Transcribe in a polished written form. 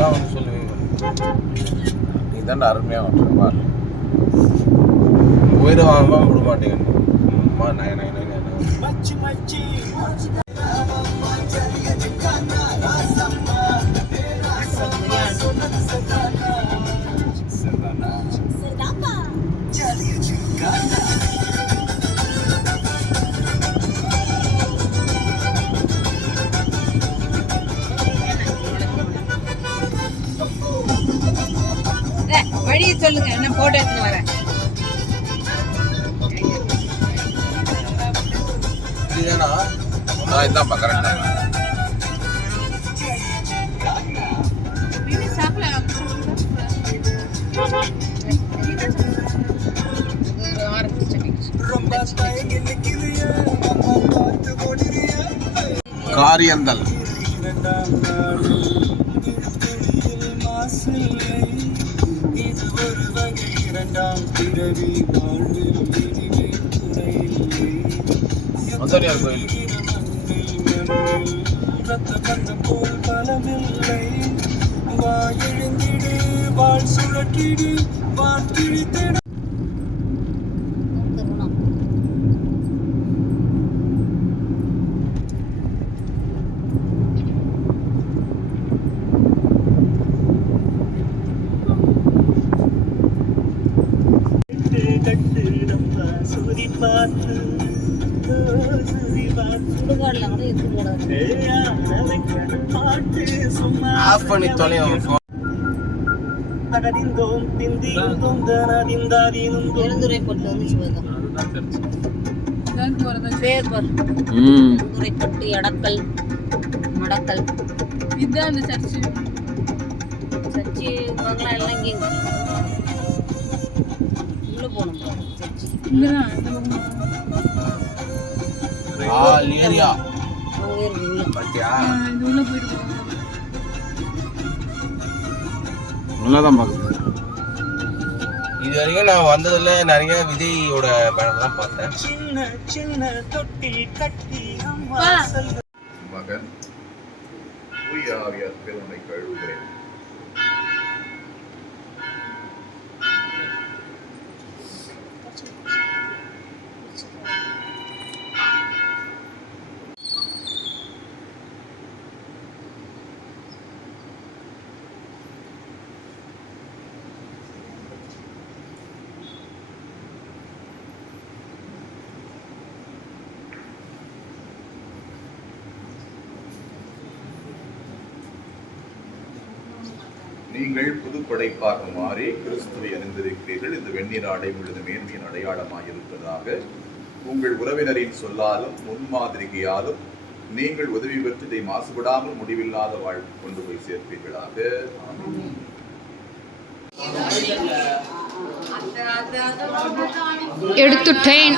இதெல்லாம் வந்து சொல்லுவீங்க. நீ தான் அருமையாக வந்துருப்பா. உயிரை வாங்காம விட மாட்டேங்க. அம்மா நய நய நய மச்சி மச்சி வழியை சொல்லுங்க, என்ன போட்டோ எடுத்துன்னு வரேன். இதுதானா? இதான்ப்பா கரெக்டா. காரியந்தல் மதுரையார் கோயில். ஆஃப் பண்ணி தொலைவோம். பெருந்துறைப்பட்டு எடக்கல் மடக்கல் இதுதான் அந்த சர்ச்சு. பங்களா எல்லாம் இங்கே உள்ள போகணும். சர்ச்சு ஏரியா உள்ளதான் பார்க்குது. இது வரைக்கும் நான் வந்ததுல நிறைய விஜயோட பேனர் தான் பார்த்தேன். மகன் உயிராவியார் பெருமை கழுவுகிறேன். நீங்கள் புதுப்படைப்பாக மாறி கிறிஸ்துவை அணிந்திருக்கிறீர்கள். இந்த வெண்ணிற ஆடை உங்களது மேன்மையின் அடையாளமாக இருப்பதாக உங்கள் உறவினரின் சொல்லாலும் முன்மாதிரிகையாலும் நீங்கள் உதவி பெற்று இதை மாசுபடாமல் முடிவில்லாத வாழ்வு கொண்டு போய் சேர்ப்பீர்களாக. எடுத்துட்டேன்.